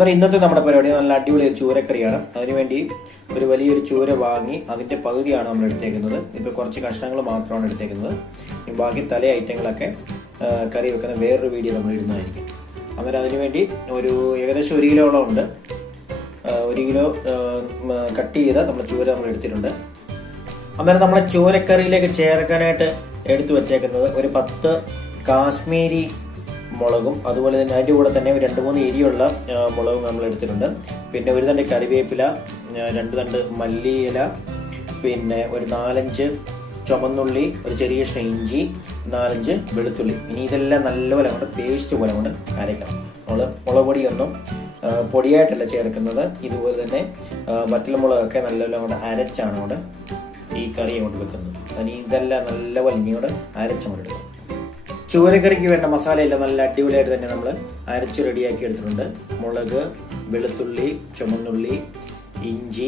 അന്നേരം ഇന്നത്തെ നമ്മുടെ പരിപാടി നല്ല അടിപൊളി ഒരു ചൂരക്കറിയാണ്. അതിനുവേണ്ടി ഒരു വലിയൊരു ചൂര വാങ്ങി അതിൻ്റെ പകുതിയാണ് നമ്മൾ എടുത്തേക്കുന്നത്. ഇപ്പോൾ കുറച്ച് കഷ്ണങ്ങൾ മാത്രമാണ് എടുത്തേക്കുന്നത്. ബാക്കി തല ഐറ്റങ്ങളൊക്കെ കറി വെക്കുന്ന വേറൊരു വീഡിയോ നമ്മൾ ഇടുന്നതായിരിക്കും. അന്നേരം അതിനുവേണ്ടി ഏകദേശം 1 കിലോളം ഉണ്ട്. 1 കിലോ കട്ട് ചെയ്ത നമ്മുടെ ചൂര നമ്മൾ എടുത്തിട്ടുണ്ട്. അന്നേരം നമ്മുടെ ചൂരക്കറിയിലേക്ക് ചേർക്കാനായിട്ട് എടുത്തു വച്ചേക്കുന്നത് ഒരു 10 കാശ്മീരി മുളകും അതുപോലെ തന്നെ അതിൻ്റെ കൂടെ തന്നെ 2-3 എരിയുള്ള മുളകും നമ്മൾ എടുത്തിട്ടുണ്ട്. പിന്നെ 1 തണ്ട് കറിവേപ്പില, 2 തണ്ട് മല്ലിയില, പിന്നെ ഒരു 4-5 ചുമന്നുള്ളി, ഒരു ചെറിയ ഇഞ്ചി, 4-5 വെളുത്തുള്ളി. ഇനി ഇതെല്ലാം നല്ലപോലെ അങ്ങോട്ട് പേസ്റ്റ് പോലെ കൊണ്ട് അരയ്ക്കണം. നമ്മൾ മുളക് പൊടിയൊന്നും പൊടിയായിട്ടല്ല ചേർക്കുന്നത്. ഇതുപോലെ തന്നെ വറ്റൽമുളകൊക്കെ നല്ലപോലെ അങ്ങോട്ട് അരച്ചാണ് അങ്ങോട്ട് ഈ കറി അങ്ങോട്ട് വെക്കുന്നത്. അതിന് ഇതെല്ലാം നല്ലപോലെ ഇങ്ങോട്ട് അരച്ചങ്ങോട്ട് എടുക്കും. ചൂരക്കറിക്ക് വേണ്ട മസാലയെല്ലാം നല്ല അടിപൊളിയായിട്ട് തന്നെ നമ്മൾ അരച്ച് റെഡിയാക്കി എടുത്തിട്ടുണ്ട്. മുളക്, വെളുത്തുള്ളി, ചുമന്നുള്ളി, ഇഞ്ചി,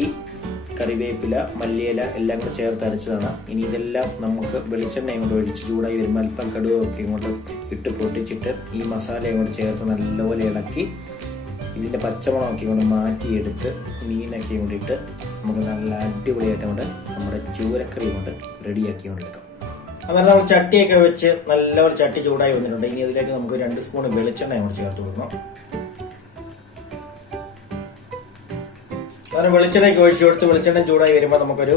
കറിവേപ്പില, മല്ലിയില എല്ലാം കൂടെ ചേർത്ത് അരച്ചതാണ്. ഇനി ഇതെല്ലാം നമുക്ക് വെളിച്ചെണ്ണ ഇങ്ങോട്ട് ഒഴിച്ച് ചൂടായി വരുമ്പോൾ അല്പം കടുകൊക്കെ ഇങ്ങോട്ട് ഇട്ട് പൊട്ടിച്ചിട്ട് ഈ മസാല ഇങ്ങോട്ട് ചേർത്ത് നല്ലപോലെ ഇളക്കി ഇതിൻ്റെ പച്ചമണമൊക്കെ ഇങ്ങോട്ട് മാറ്റിയെടുത്ത് മീനൊക്കെ ഇങ്ങോട്ട് ഇട്ട് നമുക്ക് നല്ല അടിപൊളിയായിട്ട് കൊണ്ട് നമ്മുടെ ചൂരക്കറി കൊണ്ട് റെഡിയാക്കി കൊണ്ടെടുക്കാം. അന്നേരം നമ്മൾ ചട്ടിയൊക്കെ വെച്ച് നല്ലപോലെ ചട്ടി ചൂടായി വന്നിട്ടുണ്ട്. ഇനി അതിലേക്ക് നമുക്ക് 2 സ്പൂൺ വെളിച്ചെണ്ണ അങ്ങോട്ട് ചേർത്ത് കൊടുക്കണം. അന്നേരം വെളിച്ചെണ്ണയ്ക്ക് ഒഴിച്ചു കൊടുത്ത് വെളിച്ചെണ്ണ ചൂടായി വരുമ്പോൾ നമുക്കൊരു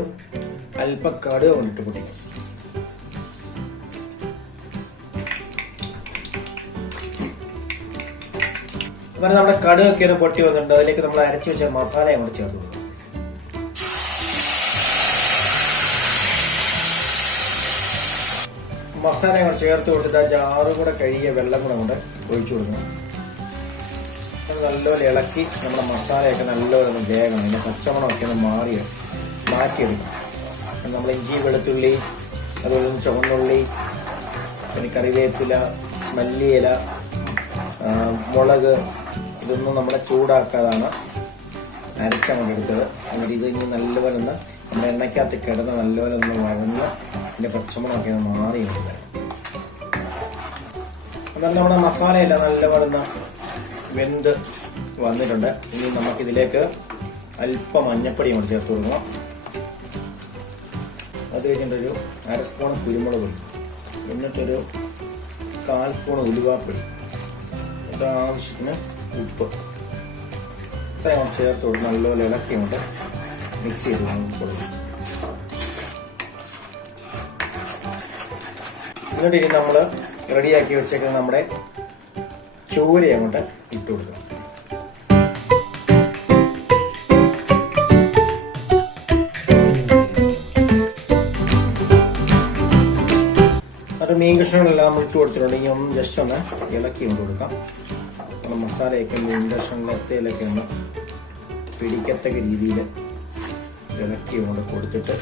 അല്പം കടുക് കൊണ്ടിട്ട് പൊട്ടിക്കും. അന്നേരം നമ്മുടെ കടുകൊക്കെ ഒന്ന് പൊട്ടി വന്നിട്ടുണ്ട്. അതിലേക്ക് നമ്മൾ അരച്ചു വെച്ച മസാല അങ്ങോട്ട് ചേർത്ത് കൊടുക്കും. മസാല അങ്ങോട്ട് ചേർത്ത് കൊടുത്തിട്ട് ആ ജാറ് കൂടെ കഴുകിയ വെള്ളം കൂടെ കൊണ്ട് ഒഴിച്ചു കൊടുക്കണം. അത് നല്ലപോലെ ഇളക്കി നമ്മുടെ മസാലയൊക്കെ നല്ലപോലെ ഒന്ന് വേഗണം. അതിൻ്റെ പച്ചമണമൊക്കെ ഒന്ന് മാറ്റിയെടുക്കണം. നമ്മൾ ഇഞ്ചി, വെളുത്തുള്ളി, അതുപോലെ തന്നെ ചുവന്നുള്ളി, പിന്നെ കറിവേപ്പില, മല്ലിയില, മുളക് ഇതൊന്നും നമ്മളെ ചൂടാക്കാതാണ് അരച്ചങ്ങോട്ട് എടുത്തത്. എന്നിട്ട് ഇത് ഇനി നല്ലപോലെ ഒന്ന് നമ്മുടെ എണ്ണയ്ക്കകത്ത് കിടന്ന് നല്ലപോലെ ഒന്ന് വഴന്ന് ഇതിൻ്റെ പച്ചമണമൊക്കെ ഒന്ന് മാറിയിട്ടുണ്ട്. എന്നാൽ നമ്മുടെ മസാലയെല്ലാം നല്ലപോലെ ഒന്ന് വെന്ത് വന്നിട്ടുണ്ട്. ഇനി നമുക്കിതിലേക്ക് അല്പം മഞ്ഞപ്പൊടി കൊണ്ട് ചേർത്ത് കൊടുക്കണം. അത് കഴിഞ്ഞിട്ടൊരു 1/2 സ്പൂൺ കുരുമുളക് പൊടി, എന്നിട്ടൊരു 1/4 സ്പൂൺ ഉലുവാപ്പൊടി, എന്നിട്ട് ആവശ്യത്തിന് ഉപ്പ് ഇത്രയും ചേർത്ത് കൊടുത്ത് നല്ലപോലെ ഇളക്കി കൊണ്ട് മിക്സ് ചെയ്ത് കൊടുക്കും. എന്നിട്ട് ഇനി നമ്മൾ റെഡിയാക്കി വെച്ചേക്കുന്ന നമ്മുടെ ചൂര അങ്ങോട്ട് ഇട്ട് കൊടുക്കണം. അത് മീൻ കഷ്ണങ്ങളെല്ലാം നമ്മൾ ഇട്ട് കൊടുത്തിട്ടുണ്ട്. ഇനി ഒന്ന് ജസ്റ്റ് ഒന്ന് ഇളക്കി കൊണ്ട് കൊടുക്കാം. നമ്മുടെ മസാലയൊക്കെ മീൻ കഷ്ണത്തിലൊക്കെ ഒന്ന് പിടിക്കത്തക്ക രീതിയിൽ ഇളക്കി കൊണ്ട് കൊടുത്തിട്ട്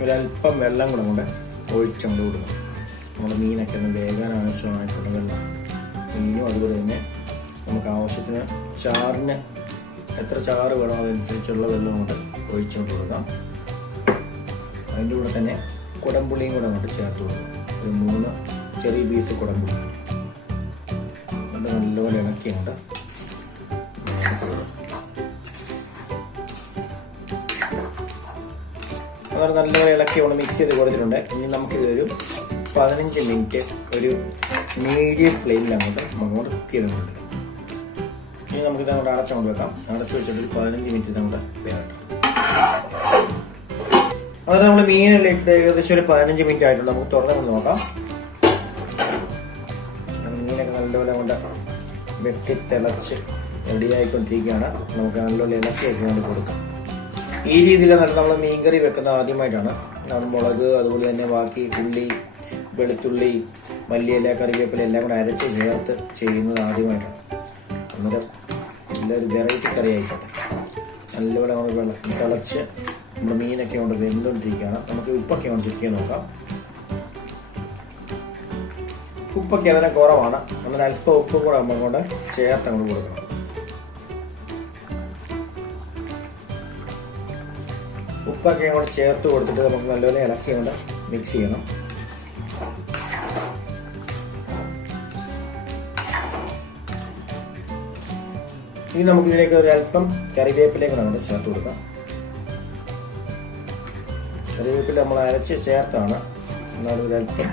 ഒരല്പം വെള്ളം കൂടെ ഒഴിച്ചുകൊണ്ട് കൊടുക്കണം. നമ്മുടെ മീനൊക്കെ ഒന്ന് വേകാൻ ആവശ്യമായിട്ടുള്ള വെള്ളം, മീനും അതുപോലെ തന്നെ നമുക്ക് ആവശ്യത്തിന് ചാറിന് എത്ര ചാറ് വേണോ അതനുസരിച്ചുള്ള വെള്ളം കൊണ്ട് ഒഴിച്ചുകൊണ്ട് കൊടുക്കാം. അതിൻ്റെ കൂടെ തന്നെ കുടംപുളിയും കൂടെ അങ്ങോട്ട് ചേർത്ത് കൊടുക്കാം. ഒരു 3 ചെറിയ പീസ് കുടംപുളി അത് നല്ലപോലെ ഇളക്കിയുണ്ട്. അത് നല്ലപോലെ ഇളക്കി കൊണ്ട് മിക്സ് ചെയ്ത് കൊടുത്തിട്ടുണ്ട്. ഇനി നമുക്കിതൊരു 15 മിനിറ്റ് ഒരു മീഡിയം ഫ്ലെയിമിൽ അങ്ങോട്ട് കുക്ക് ചെയ്തുകൊണ്ട് ഇനി നമുക്കിത് അങ്ങോട്ട് അടച്ചങ്ങോട്ട് വെക്കാം. അടച്ചു വെച്ചിട്ട് 15 മിനിറ്റ് അങ്ങോട്ട് വേകട്ടെ. അത് നമ്മൾ മീനെല്ലാം ഇട്ട് ഏകദേശം ഒരു 15 മിനിറ്റ് ആയിട്ടുണ്ട്. നമുക്ക് തുറന്നു നോക്കാം. മീനൊക്കെ നല്ലപോലെ കൊണ്ട് വെട്ടി തിളച്ച് റെഡിയായിക്കൊണ്ടിരിക്കുകയാണ്. നമുക്ക് നല്ലപോലെ ഇളക്കിയൊക്കെ കൊണ്ട് കൊടുക്കാം. ഈ രീതിയിൽ നമ്മൾ മീൻകറി വെക്കുന്നത് ആദ്യമായിട്ടാണ്. മുളക് അതുപോലെ തന്നെ ബാക്കി ഉള്ളി, വെളുത്തുള്ളി, മല്ലിയില, കറിവേപ്പില എല്ലാം കൂടെ അരച്ച് ചേർത്ത് ചെയ്യുന്നത് ആദ്യമായിട്ടാണ്. അന്നേരം നല്ലൊരു വെറൈറ്റി കറി ആയിക്കോട്ടെ. നല്ലപോലെ നമ്മൾ തിളച്ച് നമ്മുടെ മീനൊക്കെ കൊണ്ട് വെന്തുകൊണ്ടിരിക്കുകയാണ്. നമുക്ക് ഉപ്പൊക്കെ കൊണ്ട് ചെക്ക് ചെയ്ത് നോക്കാം. ഉപ്പൊക്കെ അതിനെ കുറവാണ്. അങ്ങനെ അല്പം ഉപ്പും കൂടെ നമ്മൾ കൊണ്ട് ചേർത്ത് അങ്ങോട്ട് കൊടുക്കണം. ഉപ്പൊക്കെ അങ്ങോട്ട് ചേർത്ത് കൊടുത്തിട്ട് നമുക്ക് നല്ലപോലെ ഇളക്കി കൊണ്ട് മിക്സ് ചെയ്യണം. ഇനി നമുക്കിതിലേക്ക് ഒരു അല്പം കറിവേപ്പിലേക്ക് നമ്മൾ ചേർത്ത് കൊടുക്കാം. കറിവേപ്പില നമ്മൾ അരച്ച് ചേർത്താണ്, എന്നാലും ഒരല്പം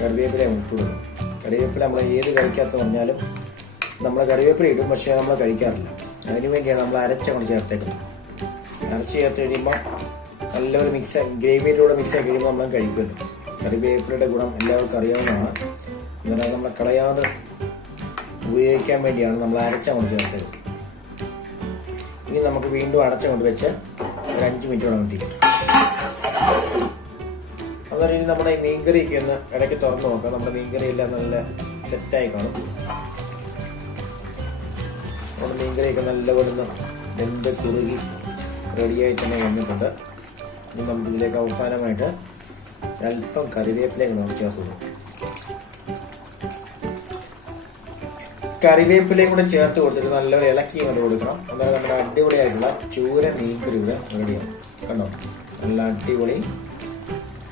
കറിവേപ്പില ഇട്ട് കൊടുക്കാം. കറിവേപ്പില നമ്മൾ ഏത് കറിക്കകത്ത് പറഞ്ഞാലും നമ്മൾ കറിവേപ്പില ഇടും, പക്ഷേ നമ്മൾ കഴിക്കാറില്ല. അതിന് വേണ്ടിയാണ് നമ്മൾ അരച്ചങ്ങോട്ട് ചേർത്തേക്കുന്നത്. അരച്ച് ചേർത്ത് കഴിയുമ്പോൾ നല്ലൊരു ഗ്രേവിയിലൂടെ മിക്സാക്കി കഴിയുമ്പോൾ നമ്മൾ കഴിക്കുമല്ലോ. കറിവേപ്പിലയുടെ ഗുണം എല്ലാവർക്കും അറിയാവുന്നതാണ്. എന്നാൽ നമ്മൾ കളയാതെ ഉപയോഗിക്കാൻ വേണ്ടിയാണ് നമ്മൾ അരച്ചങ്ങോട്ട് ചേർത്തത്. ഇനി നമുക്ക് വീണ്ടും അടച്ചങ്ങോട്ട് വെച്ച് ഒരു 5 മിനിറ്റോടെ മതിക്കും. അതുപോലെ ഇനി നമ്മുടെ ഈ മീൻകറിയൊക്കെ ഒന്ന് ഇടയ്ക്ക് തുറന്ന് നോക്കാം. നമ്മുടെ മീൻകറി എല്ലാം നല്ല സെറ്റായി കാണും. നമ്മുടെ മീൻകറിയൊക്കെ നല്ലപോലെ ഒന്ന് വെന്ത് കുറുകി റെഡിയായി തന്നെ വന്നിട്ടുണ്ട്. ഇനി നമുക്കിതിലേക്ക് അവസാനമായിട്ട് അല്പം കറിവേപ്പിലേക്ക് നമുക്ക് ചേർത്ത് കൊടുക്കും. കറിവേപ്പിലയും കൂടെ ചേർത്ത് കൊടുത്തിട്ട് നല്ലൊരു ഇളക്കി കൊണ്ട് കൊടുക്കണം. അതായത് നമ്മുടെ അടിപൊളിയായിട്ടുള്ള ചൂര മീൻകറി ഇവിടെ റെഡിയാവും. കണ്ടോ, നല്ല അടിപൊളി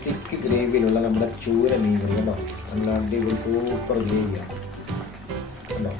തിക്ക് ഗ്രേവിയിലുള്ള നമ്മുടെ ചൂര മീൻകറി. കണ്ടോ, നല്ല അടിപൊളി സൂപ്പർ ഗ്രേവിയാണ്. കണ്ടോ.